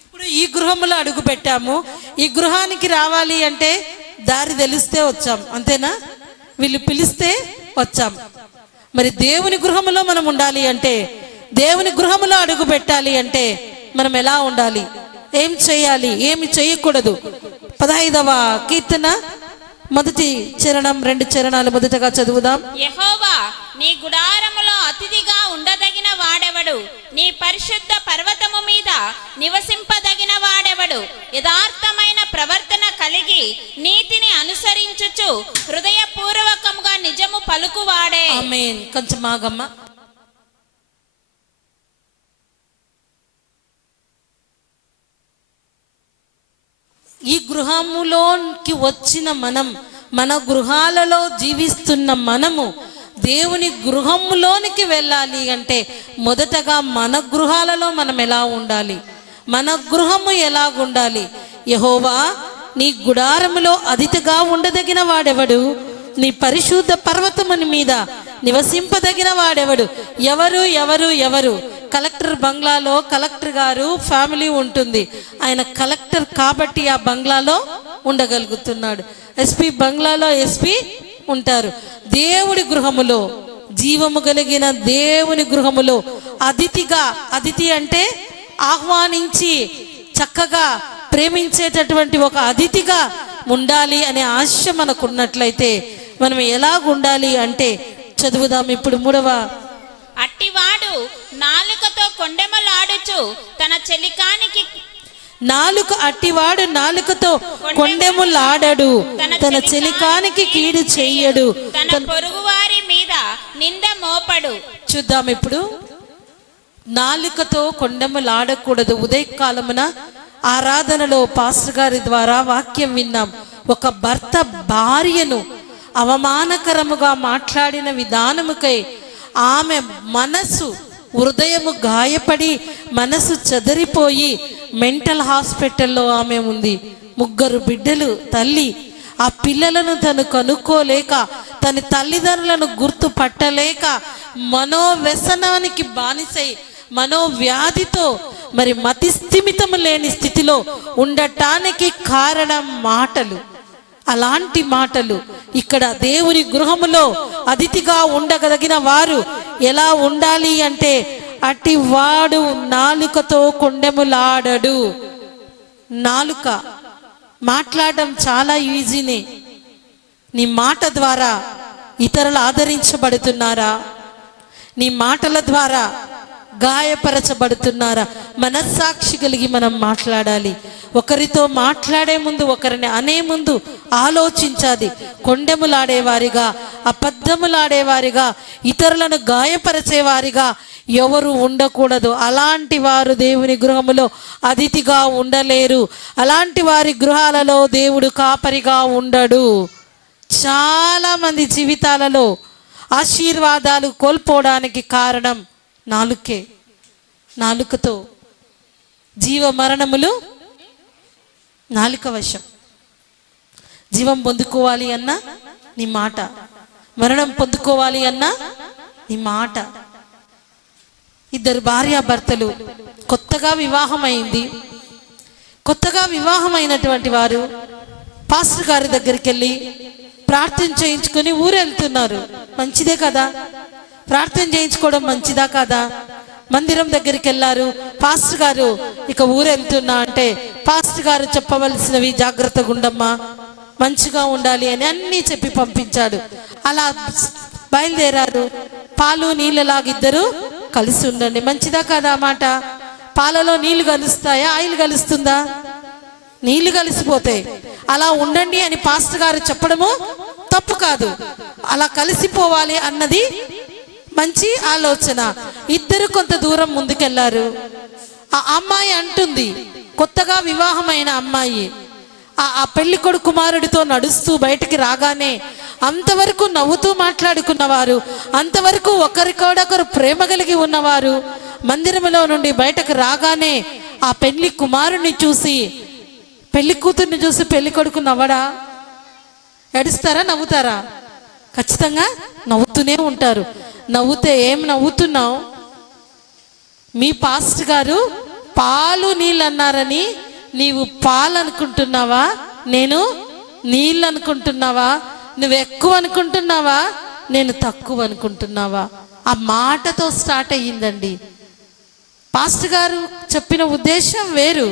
ఇప్పుడు ఈ గృహంలో అడుగు పెట్టాము. ఈ గృహానికి రావాలి అంటే దారి తెలిస్తే వచ్చాం, అంతేనా? వీళ్ళు పిలిస్తే వచ్చాం. మరి దేవుని గృహములో మనం ఉండాలి అంటే, దేవుని గృహములో అడుగు పెట్టాలి అంటే మనం ఎలా ఉండాలి, ఏం చేయాలి, ఏమి చేయకూడదు? 15వ కీర్తన మొదటి చరణం, 2 చరణాలు మొదటగా చదువుదాం. యెహోవా నీ గుడారములో అతిథిగా ఉండదగిన వాడెవడు? నీ పరిశుద్ధ పర్వతము మీద నివసింపదగిన వాడెవడు? యథార్థమైన ప్రవర్తన కలిగి నీతిని అనుసరించుచు హృదయపూర్వకముగా నిజము పలుకువాడే. ఆమేన్. కొంచెం ఆగమ్మ. ఈ గృహములోకి వచ్చిన మనం, మన గృహాలలో జీవిస్తున్న మనము దేవుని గృహములోనికి వెళ్ళాలి అంటే మొదటగా మన గృహాలలో మనం ఎలా ఉండాలి, మన గృహము ఎలాగుండాలి? యెహోవా నీ గుడారములో అతిథిగా ఉండదగిన వాడెవడు? నీ పరిశుద్ధ పర్వతముని మీద నివసింపదగిన వాడెవడు? ఎవరు ఎవరు ఎవరు? కలెక్టర్ బంగ్లాలో కలెక్టర్ గారు ఫ్యామిలీ ఉంటుంది. ఆయన కలెక్టర్ కాబట్టి ఆ బంగ్లాలో ఉండగలుగుతున్నాడు. ఎస్పీ బంగ్లాలో ఎస్పీ ఉంటారు. దేవుడి గృహములో, జీవము కలిగిన దేవుని గృహములో అతిథిగా, అతిథి అంటే ఆహ్వానించి చక్కగా ప్రేమించేటటువంటి ఒక అతిథిగా ఉండాలి అనే ఆశ మనకున్నట్లయితే మనం ఎలాగుండాలి అంటే చదువుదాం ఇప్పుడు 3వ. అట్టివాడు నాలుకతో కొండెమలాడుచు తన చెలికానికి అట్టివాడు నాలుకతో కొండెములాడడు, తన చెలికానికి కీడు చెయ్యడు, తన పొరుగువారి మీద నింద మోపడు. చూద్దాం ఇప్పుడు. నాలుకతో కొండెములాడకూడదు. ఉదయకాలమున ఆరాధనలో పాస్టర్ గారి ద్వారా వాక్యం విన్నాం. ఒక భర్త భార్యను అవమానకరముగా మాట్లాడిన విధానముకై ఆమె మనసు, హృదయము గాయపడి మనసు చెదరిపోయి మెంటల్ హాస్పిటల్లో ఆమె ఉంది. 3 బిడ్డలు తల్లి. ఆ పిల్లలను తను కనుక్కోలేక, తన తల్లిదండ్రులను గుర్తుపట్టలేక, మనోవ్యసనానికి బానిసై, మనోవ్యాధితో మరి మతిస్థిమితము లేని స్థితిలో ఉండటానికి కారణం మాటలు. అలాంటి మాటలు ఇక్కడ దేవుని గృహములో అతిథిగా ఉండగలిగిన వారు ఎలా ఉండాలి అంటే, అట్టి వాడు నాలుకతో కొండెములాడడు. నాలుక మాట్లాడడం చాలా ఈజీనే. నీ మాట ద్వారా ఇతరులు ఆదరించబడుతున్నారా? నీ మాటల ద్వారా గాయపరచబడుతున్నారా? మనస్సాక్షి కలిగి మనం మాట్లాడాలి. ఒకరితో మాట్లాడే ముందు, ఒకరిని అనే ముందు ఆలోచించాలి. కొండెములాడేవారిగా, అబద్ధములాడేవారిగా, ఇతరులను గాయపరిచేవారిగా ఎవరు ఉండకూడదు. అలాంటి వారు దేవుని గృహములో అతిథిగా ఉండలేరు. అలాంటి వారి గృహాలలో దేవుడు కాపరిగా ఉండడు. చాలా మంది జీవితాలలో ఆశీర్వాదాలు కోల్పోవడానికి కారణం నాలుకే. నాలుకతో జీవ మరణములు నాలుక వశం. జీవం పొందుకోవాలి అన్నా నీ మాట, మరణం పొందుకోవాలి అన్నా నీ మాట. ఇద్దరు భార్యాభర్తలు, కొత్తగా వివాహమైంది. కొత్తగా వివాహమైనటువంటి వారు పాస్టర్ గారి దగ్గరికి వెళ్ళి ప్రార్థన చేయించుకొని ఊరెళ్తున్నారు. మంచిదే కదా, ప్రార్థన చేయించుకోవడం మంచిదా కాదా? మందిరం దగ్గరికి వెళ్ళారు. పాస్టర్ గారు ఇక ఊరెళ్తున్నా అంటే పాస్టర్ గారు చెప్పవలసినవి జాగ్రత్తగా ఉండమ్మా, మంచిగా ఉండాలి అని అన్నీ చెప్పి పంపించాడు. అలా బయలుదేరారు. పాలు నీళ్ళలాగిద్దరు కలిసి ఉండండి. మంచిదా కాదా మాట? పాలలో నీళ్లు కలుస్తాయా, ఆయిల్ కలుస్తుందా? నీళ్లు కలిసిపోతాయి. అలా ఉండండి అని పాస్టర్ గారు చెప్పడము తప్పు కాదు. అలా కలిసిపోవాలి అన్నది మంచి ఆలోచన. ఇద్దరు కొంత దూరం ముందుకెళ్లారు. ఆ అమ్మాయి అంటుంది, కొత్తగా వివాహమైన అమ్మాయి, ఆ పెళ్లి కొడుకు కుమారుడితో నడుస్తూ బయటికి రాగానే అంతవరకు నవ్వుతూ మాట్లాడుకున్నవారు, అంతవరకు ఒకరికొకరు ప్రేమ కలిగి ఉన్నవారు మందిరంలో నుండి బయటకు రాగానే ఆ పెళ్లి కుమారుని చూసి, పెళ్లి కూతుర్ని చూసి పెళ్లి కొడుకు నవ్వడా? ఏడుస్తారా, నవ్వుతారా? ఖచ్చితంగా నవ్వుతూనే ఉంటారు. నవ్వుతే ఏం నవ్వుతున్నావు? మీ పాస్టర్ గారు పాలు నీళ్ళు అన్నారని నీవు పాలు అనుకుంటున్నావా? నేను నీళ్ళు అనుకుంటున్నావా? నువ్వు ఎక్కువ అనుకుంటున్నావా? నేను తక్కువ అనుకుంటున్నావా? ఆ మాటతో స్టార్ట్ అయ్యిందండి. పాస్టర్ గారు చెప్పిన ఉద్దేశం వేరు,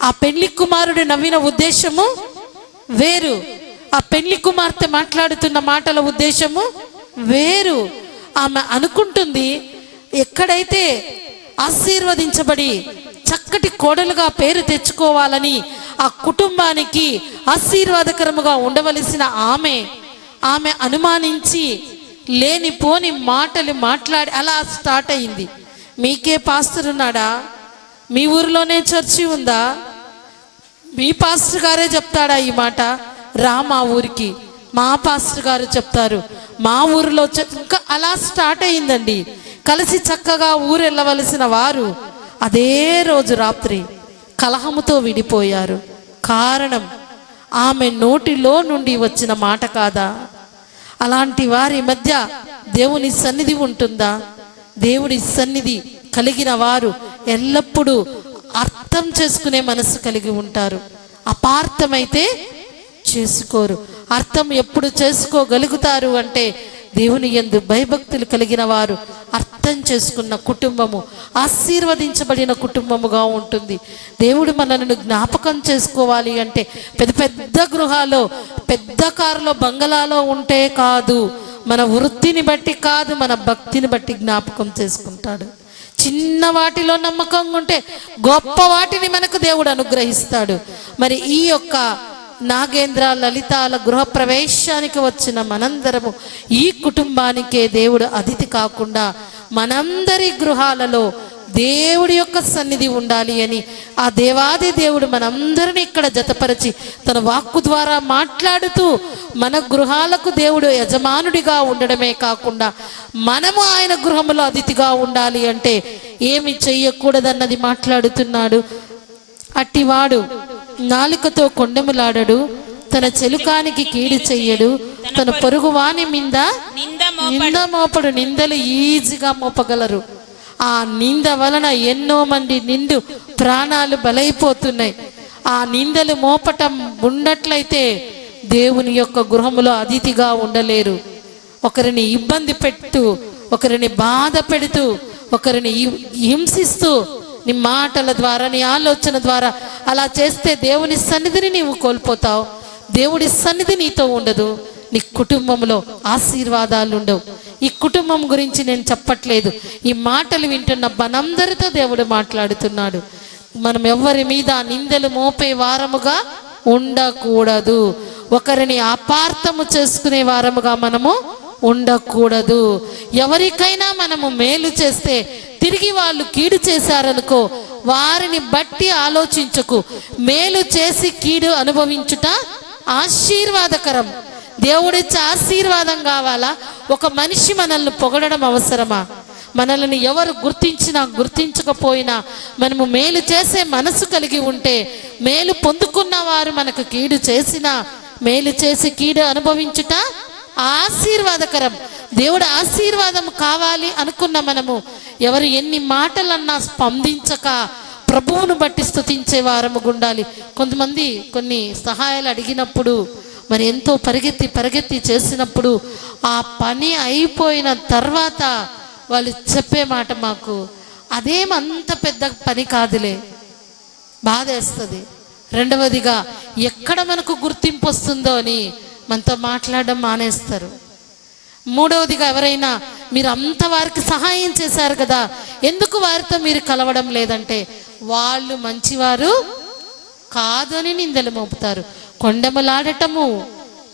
ఆ పెళ్లి కుమారుడు నవ్విన ఉద్దేశము వేరు, ఆ పెళ్లి కుమార్తె మాట్లాడుతున్న మాటల ఉద్దేశము వేరు. ఆమె అనుకుంటుంది, ఎక్కడైతే ఆశీర్వదించబడి చక్కటి కోడలుగా పేరు తెచ్చుకోవాలని, ఆ కుటుంబానికి ఆశీర్వాదకరముగా ఉండవలసిన ఆమె అనుమానించి లేనిపోని మాటలు మాట్లాడి అలా స్టార్ట్ అయింది. మీకే పాస్టర్ ఉన్నాడా? మీ ఊరిలోనే చర్చి ఉందా? మీ పాస్టర్ గారే చెప్తాడా ఈ మాట? రా మా ఊరికి, మా పాస్టర్ గారు చెప్తారు, మా ఊరిలో ఇంకా అలా స్టార్ట్ అయిందండి. కలిసి చక్కగా ఊరు వెళ్ళవలసిన వారు అదే రోజు రాత్రి కలహముతో విడిపోయారు. కారణం ఆమె నోటిలో నుండి వచ్చిన మాట కాదా? అలాంటి వారి మధ్య దేవుని సన్నిధి ఉంటుందా? దేవుడి సన్నిధి కలిగిన వారు ఎల్లప్పుడూ అర్థం చేసుకునే మనసు కలిగి ఉంటారు. అపార్థమైతే చేసుకోరు. అర్థం ఎప్పుడు చేసుకోగలుగుతారు అంటే దేవుని యందు భయభక్తులు కలిగిన వారు, అర్థం చేసుకున్న కుటుంబము ఆశీర్వదించబడిన కుటుంబముగా ఉంటుంది. దేవుడు మనల్ని జ్ఞాపకం చేసుకోవాలి అంటే పెద్ద పెద్ద గృహాల్లో, పెద్ద కారులో, బంగళాలో ఉంటే కాదు, మన వృత్తిని బట్టి కాదు, మన భక్తిని బట్టి జ్ఞాపకం చేసుకుంటాడు. చిన్న వాటిలో నమ్మకంగా ఉంటే గొప్ప వాటిని మనకు దేవుడు అనుగ్రహిస్తాడు. మరి ఈ యొక్క నాగేంద్ర లలితాల గృహ ప్రవేశానికి వచ్చిన మనందరము ఈ కుటుంబానికే దేవుడు అతిథి కాకుండా మనందరి గృహాలలో దేవుడి యొక్క సన్నిధి ఉండాలి అని ఆ దేవాది దేవుడు మనందరినీ ఇక్కడ జతపరిచి తన వాక్కు ద్వారా మాట్లాడుతూ మన గృహాలకు దేవుడు యజమానుడిగా ఉండడమే కాకుండా మనము ఆయన గృహములో అతిథిగా ఉండాలి అంటే ఏమి చెయ్యకూడదన్నది మాట్లాడుతున్నాడు. అట్టివాడు నాలుకతో కొండెములాడడు, తన చెలుకానికి కీడు చెయ్యడు, తన పొరుగువాని మీద నింద మోపడు. నిందలు ఈజీగా మోపగలరు. ఆ నింద వలన ఎన్నో మంది నిండు ప్రాణాలు బలైపోతున్నాయి. ఆ నిందలు మోపటం ఉన్నట్లయితే దేవుని యొక్క గృహములో అతిథిగా ఉండలేరు. ఒకరిని ఇబ్బంది పెడుతూ, ఒకరిని బాధ పెడుతూ, ఒకరిని హింసిస్తూ నీ మాటల ద్వారా, నీ ఆలోచన ద్వారా అలా చేస్తే దేవుని సన్నిధిని నీవు కోల్పోతావు. దేవుడి సన్నిధి నీతో ఉండదు. నీ కుటుంబంలో ఆశీర్వాదాలు ఉండవు. ఈ కుటుంబం గురించి నేను చెప్పట్లేదు. ఈ మాటలు వింటున్న మనందరితో దేవుడు మాట్లాడుతున్నాడు. మనం ఎవరి మీద నిందలు మోపే వారముగా ఉండకూడదు. ఒకరిని అపార్థము చేసుకునే వారముగా మనము ఉండకూడదు. ఎవరికైనా మనము మేలు చేస్తే తిరిగి వాళ్ళు కీడు చేశారనుకో, వారిని బట్టి ఆలోచించకు. మేలు చేసి కీడు అనుభవించుట ఆశీర్వాదకరం. దేవుడిచ్చే ఆశీర్వాదం కావాలా? ఒక మనిషి మనల్ని పొగడడం అవసరమా? మనల్ని ఎవరు గుర్తించినా గుర్తించకపోయినా మనము మేలు చేసే మనసు కలిగి ఉంటే, మేలు పొందుకున్న వారు మనకు కీడు చేసినా, మేలు చేసి కీడు అనుభవించుట ఆశీర్వాదకరం. దేవుడు ఆశీర్వాదం కావాలి అనుకున్న మనము ఎవరు ఎన్ని మాటలన్నా స్పందించక ప్రభువును బట్టి స్తుతించే వారము ఉండాలి. కొంతమంది కొన్ని సహాయాలు అడిగినప్పుడు మరి ఎంతో పరిగెత్తి చేసినప్పుడు ఆ పని అయిపోయిన తర్వాత వాళ్ళు చెప్పే మాట, మాకు అదేమంత పెద్ద పని కాదులే, బాధేస్తుంది. రెండవదిగా ఎక్కడ మనకు గుర్తింపు వస్తుందో అని మనతో మాట్లాడడం మానేస్తారు. మూడవదిగా ఎవరైనా మీరు అంత వారికి సహాయం చేశారు కదా, ఎందుకు వారితో మీరు కలవడం లేదంటే వాళ్ళు మంచివారు కాదు అని నిందలు మోపుతారు. కొండములాడటము,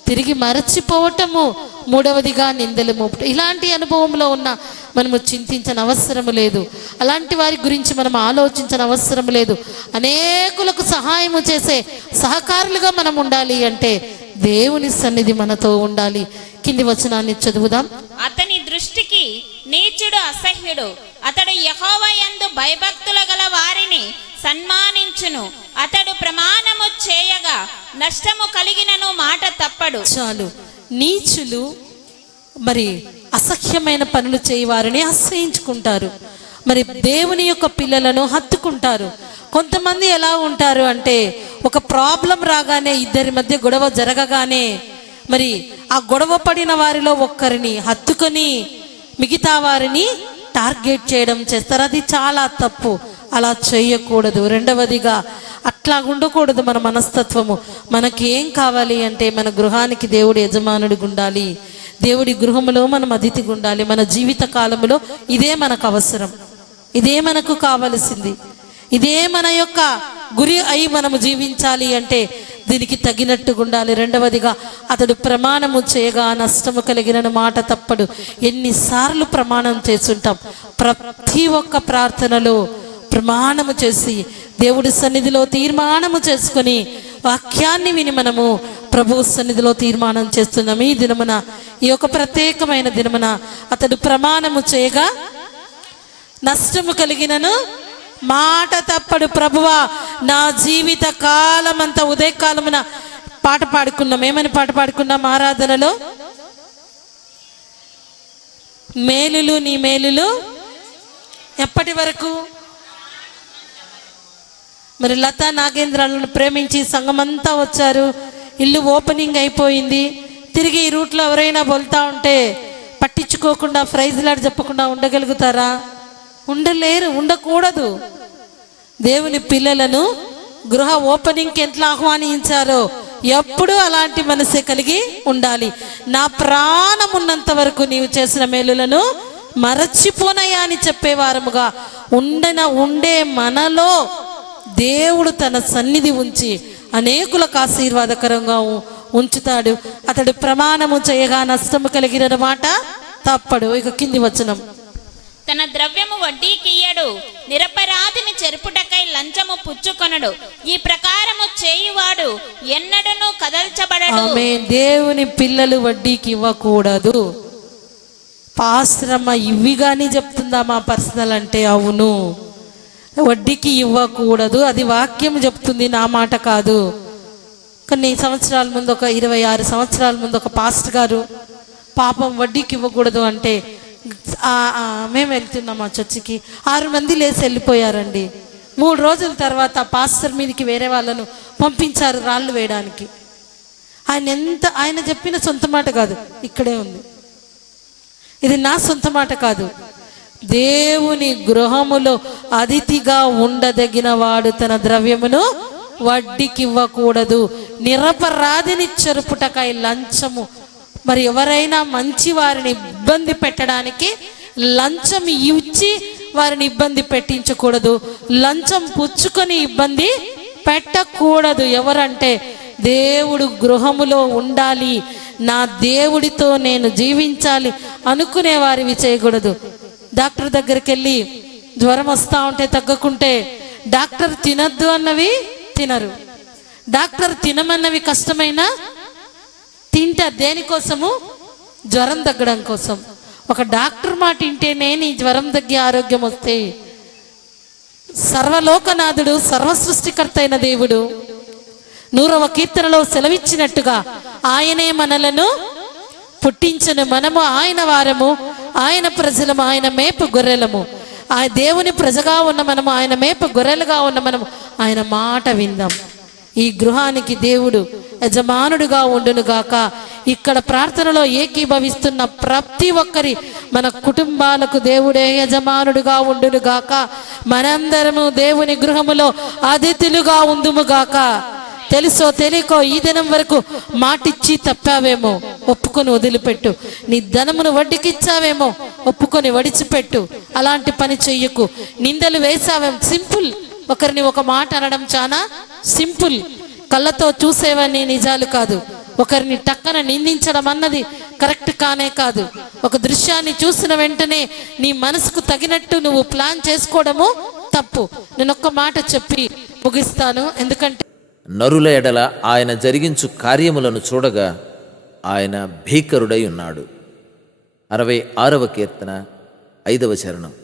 తిరిగి మరచిపోవటము, మూడవదిగా నిందలు మోపటం. ఇలాంటి అనుభవంలో ఉన్న మనము చింతించిన అవసరం లేదు. అలాంటి వారి గురించి మనం ఆలోచించిన అవసరం లేదు. అనేకులకు సహాయము చేసే సహకారులుగా మనం ఉండాలి అంటే దేవుని సన్నిధి మనతో ఉండాలి. కింది వచనాన్ని చదువుదాం. అతని దృష్టికి నీచుడు అసహ్యుడు, అతడు యెహోవా యందు భయభక్తుల గల వారిని సన్మానించును. అతడు ప్రమాణము చేయగా నష్టము కలిగినను మాట తప్పడు. చాలు. నీచులు మరి అసహ్యమైన పనులు చేయవారిని ఆశ్రయించుకుంటారు. మరి దేవుని యొక్క పిల్లలను హత్తుకుంటారు. కొంతమంది ఎలా ఉంటారు అంటే, ఒక ప్రాబ్లం రాగానే, ఇద్దరి మధ్య గొడవ జరగగానే మరి ఆ గొడవ పడిన వారిలో ఒక్కరిని హత్తుకొని మిగతా వారిని టార్గెట్ చేయడం చేస్తారు. అది చాలా తప్పు. అలా చేయకూడదు. రెండవదిగా అట్లా ఉండకూడదు మన మనస్తత్వము. మనకి ఏం కావాలి అంటే, మన గృహానికి దేవుడు యజమానుడిగా ఉండాలి. దేవుడి గృహములో మనం అతిథిగా ఉండాలి. మన జీవిత కాలంలో ఇదే మనకు అవసరం, ఇదే మనకు కావలసింది, ఇదే మన యొక్క గురి అయి మనము జీవించాలి అంటే దీనికి తగినట్టుగా ఉండాలి. రెండవదిగా అతడు ప్రమాణము చేయగా నష్టము కలిగిన మాట తప్పడు. ఎన్నిసార్లు ప్రమాణం చేస్తుంటాం. ప్రతి ఒక్క ప్రార్థనలో ప్రమాణము చేసి దేవుడి సన్నిధిలో తీర్మానము చేసుకొని వాక్యాన్ని విని మనము ప్రభు సన్నిధిలో తీర్మానం చేస్తున్నాం. ఈ దినమున, ఈ యొక్క ప్రత్యేకమైన దినమున అతడు ప్రమాణము చేయగా నష్టము కలిగినను మాట తప్పడు. ప్రభువా, నా జీవిత కాలం అంతా ఉదయకాలమున పాట పాడుకున్నాం. ఏమని పాట పాడుకున్నాం ఆరాధనలో? మేలులు నీ మేలులు ఎప్పటి వరకు? మరి లతా నాగేంద్రాలను ప్రేమించి సంఘమంతా వచ్చారు. ఇల్లు ఓపెనింగ్ అయిపోయింది. తిరిగి ఈ రూట్లో ఎవరైనా వెళ్తా ఉంటే పట్టించుకోకుండా ప్రైజ్లాడు చెప్పకుండా ఉండగలుగుతారా? ఉండలేరు, ఉండకూడదు. దేవుని పిల్లలను గృహ ఓపెనింగ్కి ఎట్లా ఆహ్వానించారో ఎప్పుడూ అలాంటి మనసే కలిగి ఉండాలి. నా ప్రాణం ఉన్నంత వరకు నీవు చేసిన మేలులను మరచిపోనయా అని చెప్పేవారముగా ఉండే మనలో దేవుడు తన సన్నిధి ఉంచి అనేకులకు ఆశీర్వాదకరంగా ఉంచుతాడు. అతడు ప్రమాణము చేయగా నష్టము కలిగిన మాట తప్పడు. ఇక కింది వచనం. తన ద్రవ్యము వడ్డీకియ్యడు, నిరపరాధిని చెరుపుటకై లంచము పుచ్చుకొనడు. ఈ ప్రకారము చేయువాడు ఎన్నడను కదల్చబడడు. ఆమేన్. దేవుని పిల్లలు వడ్డీకి ఇవ్వకూడదు. పాశ్రమ ఇవి కానీ చెప్తుందా మా పర్సనల్ అంటే? అవును, వడ్డీకి ఇవ్వకూడదు. అది వాక్యం చెప్తుంది, నా మాట కాదు. కొన్ని సంవత్సరాల ముందు, ఒక 26 సంవత్సరాల ముందు ఒక పాస్టర్ గారు పాపం వడ్డీకి ఇవ్వకూడదు అంటే మేము వెళ్తున్నాం ఆ చర్చికి, 6 మంది లేచి వెళ్ళిపోయారండి. 3 రోజుల తర్వాత పాస్టర్ మీదకి వేరే వాళ్ళను పంపించారు రాళ్ళు వేయడానికి. ఆయన చెప్పిన సొంత మాట కాదు, ఇక్కడే ఉంది, ఇది నా సొంత మాట కాదు. దేవుని గృహములో అతిథిగా ఉండదగిన వాడు తన ద్రవ్యమును వడ్డీకి ఇవ్వకూడదు. నిరపరాధిని చెరుపుటకాయ లంచము. మరి ఎవరైనా మంచి వారిని ఇబ్బంది పెట్టడానికి లంచం ఇచ్చి వారిని ఇబ్బంది పెట్టించకూడదు, లంచం పుచ్చుకొని ఇబ్బంది పెట్టకూడదు. ఎవరంటే దేవుడు గృహములో ఉండాలి, నా దేవుడితో నేను జీవించాలి అనుకునే వారివి చేయకూడదు. డాక్టర్ దగ్గరికి వెళ్ళి జ్వరం వస్తూ ఉంటే తగ్గకుంటే డాక్టర్ తినద్దు అన్నవి తినరు, డాక్టర్ తినమన్నవి కష్టమైనా తింటారు. దేనికోసము? జ్వరం తగ్గడం కోసం. ఒక డాక్టర్ మాట వింటేనే నీ జ్వరం తగ్గి ఆరోగ్యం వస్తే. సర్వలోకనాథుడు, సర్వ సృష్టికర్త అయిన దేవుడు 100వ కీర్తనలో సెలవిచ్చినట్టుగా ఆయనే మనలను పుట్టించను, మనము ఆయన వారము, ఆయన ప్రజలము, ఆయన మేపు గొర్రెలము. ఆ దేవుని ప్రజగా ఉన్న మనము, ఆయన మేపు గొర్రెలుగా ఉన్న మనము ఆయన మాట విందాం. ఈ గృహానికి దేవుడు యజమానుడుగా ఉండును గాక. ఇక్కడ ప్రార్థనలో ఏకీభవిస్తున్న ప్రతి ఒక్కరి మన కుటుంబాలకు దేవుడే యజమానుడుగా ఉండును గాక. మనందరము దేవుని గృహములో అతిథులుగా ఉందుము గాక. తెలుసో తెలియకో ఈ దినం వరకు మాటిచ్చి తప్పావేమో, ఒప్పుకొని వదిలిపెట్టు. నీ ధనమును వడ్డీకిచ్చావేమో, ఒప్పుకొని వడిచిపెట్టు. అలాంటి పని చెయ్యకు. నిందలు వేసావేమో, సింపుల్. ఒకరిని ఒక మాట అనడం చాలా సింపుల్, కళ్ళతో చూసేవని నిజాలు కాదు. ఒకరిని టక్కన నిందించడం అన్నది కరెక్ట్ కానే కాదు. ఒక దృశ్యాన్ని చూసిన వెంటనే నీ మనసుకు తగినట్టు నువ్వు ప్లాన్ చేసుకోవడము తప్పు. నేను ఒక్క మాట చెప్పి ముగిస్తాను. ఎందుకంటే నరుల ఎడల ఆయన జరిగించు కార్యములను చూడగా ఆయన భీకరుడై ఉన్నాడు. 66వ కీర్తన 5వ చరణం.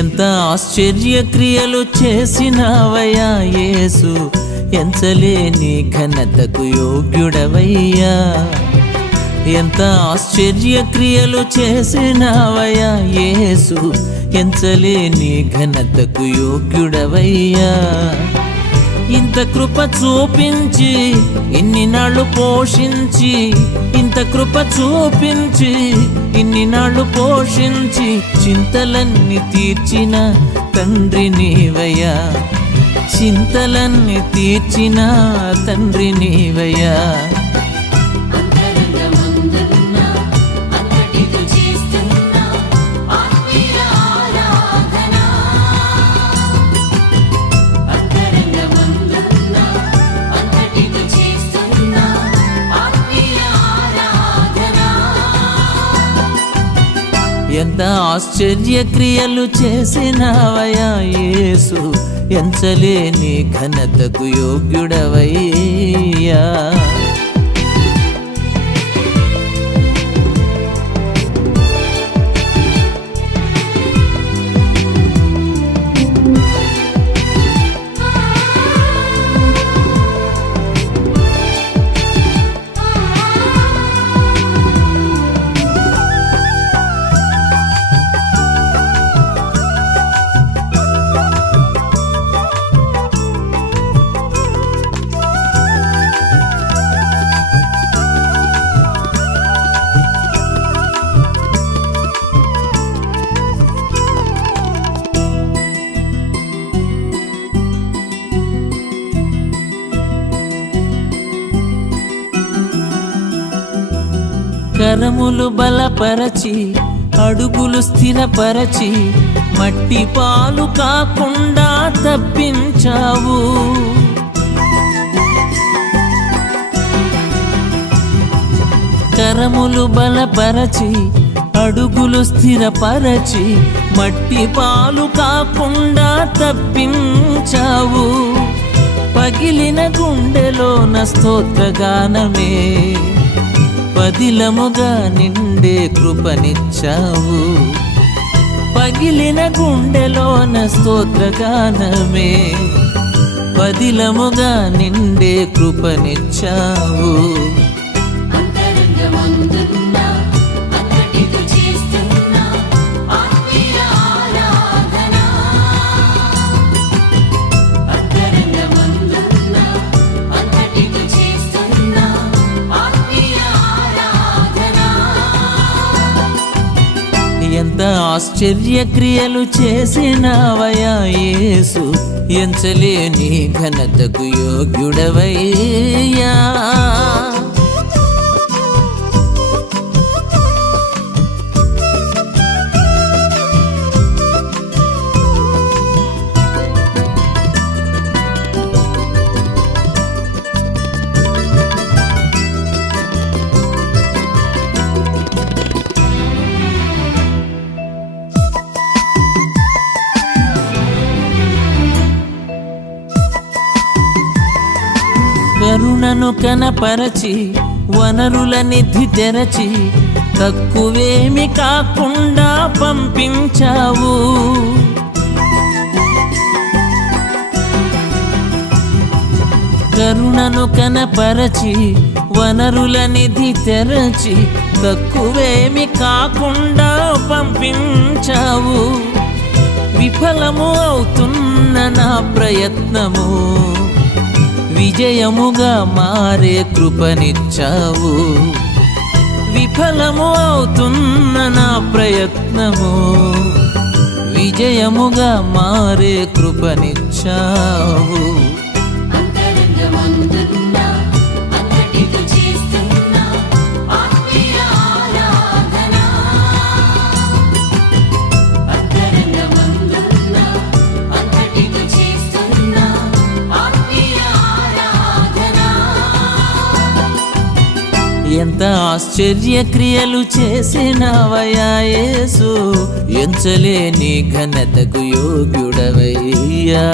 ఎంత ఆశ్చర్య క్రియలు చేసినావయ్యా యేసు, ఎంచలేని ఘనతకు యోగ్యుడవయ్యా. ఎంత ఆశ్చర్య క్రియలు చేసినావయ్యా యేసు, ఎంచలేని ఘనతకు యోగ్యుడవయ్యా. ఇంత కృప చూపించి ఇన్ని నాళ్ళు పోషించి, ఇంత కృప చూపించి ఇన్ని నాళ్ళు పోషించి, చింతలన్నీ తీర్చిన తండ్రి నీవయ్యా, చింతలన్నీ తీర్చిన తండ్రి నీవయ్యా. ఎంత ఆశ్చర్య క్రియలు చేసినావయ్యా యేసు, ఎంచలేని ఘనతకు యోగ్యుడవయ్యా. కరములు బలపరచి, అడుగులు స్థిరపరచి, మట్టి పాలు కాకుండా తప్పించావు. కరములు బలపరచి అడుగులు స్థిరపరచి మట్టి పాలు కాకుండా తప్పించావు. పగిలిన గుండెలోన స్తోత్రగానమే పదిలముగా నిండే కృపనిచ్చావు. పగిలిన గుండెలోన స్తోత్రగానమే పదిలముగా నిండే కృపనిచ్చావు. ఎంత ఆశ్చర్యక్రియలు చేసినావయ్యా యేసు, ఎంచలేని ఘనతకు యోగ్యుడవయ్యా. కరుణను కనపరచి వనరుల నిధి తెరచి తక్కువేమి కాకుండా పంపించావు. కరుణను కనపరచి వనరుల నిధి తెరచి తక్కువేమి కాకుండా పంపించావు. విఫలము అవుతున్న నా ప్రయత్నము విజయముగా మారే కృపనిచ్చావు. విఫలము అవుతున్న నా ప్రయత్నము విజయముగా మారే కృపనిచ్చావు. ఎంత ఆశ్చర్యక్రియలు చేసినావయ్యా యేసు, ఎంచలేని ఘనతకు యోగ్యుడవయ్యా.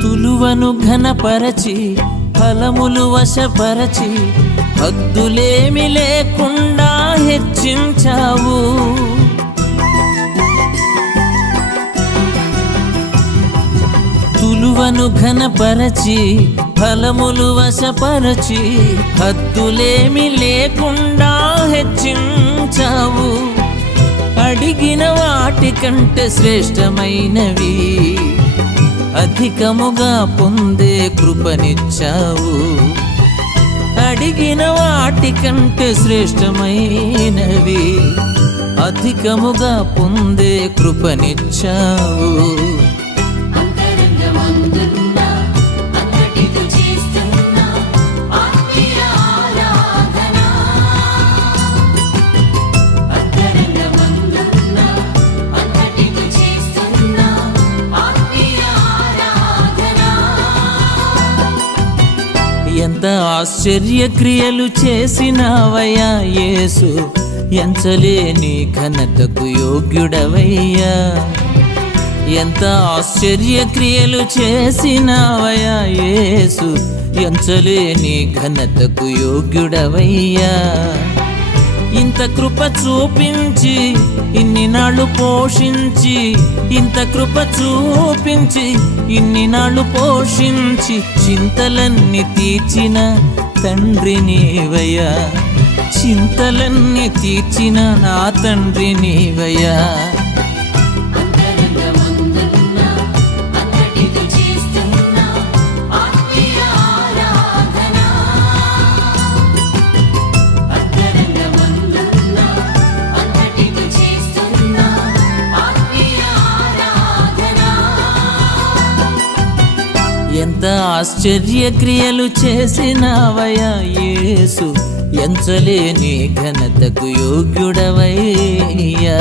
తులువను ఘనపరచి ఫలములు వశపరచి హద్దులేమి లేకుండా హెచ్చించావు. తులువను ఘనపరచి ఫలములు వశపరచి హద్దులేమి లేకుండా హెచ్చించావు. అడిగిన వాటికంటే శ్రేష్టమైనవి అధికముగా పొందే కృపనిచ్చావు. అడిగిన వాటికంటే శ్రేష్టమైనవి అధికముగా పొందే కృపనిచ్చావు. ఎంత ఆశ్చర్యక్రియలు చేసినావయ్యా యేసు, ఎంచలేని ఘనతకు యోగ్యుడవయ్యా. ఎంత ఆశ్చర్యక్రియలు చేసినావయ్యా యేసు, ఎంచలేని ఘనతకు యోగ్యుడవయ్యా. ఇంత కృప చూపించి ఇన్ని నాళ్ళు పోషించి, ఇంత కృప చూపించి ఇన్ని నాళ్ళు పోషించి చింతలన్నీ తీర్చిన తండ్రి నీవయ్యా, చింతలన్నీ తీర్చిన నా తండ్రి నీవయ్యా. ఎంత ఆశ్చర్యక్రియలు చేసినావయ్యా యేసు, ఎంచలేని ఘనతకు యోగ్యుడవయ్యా.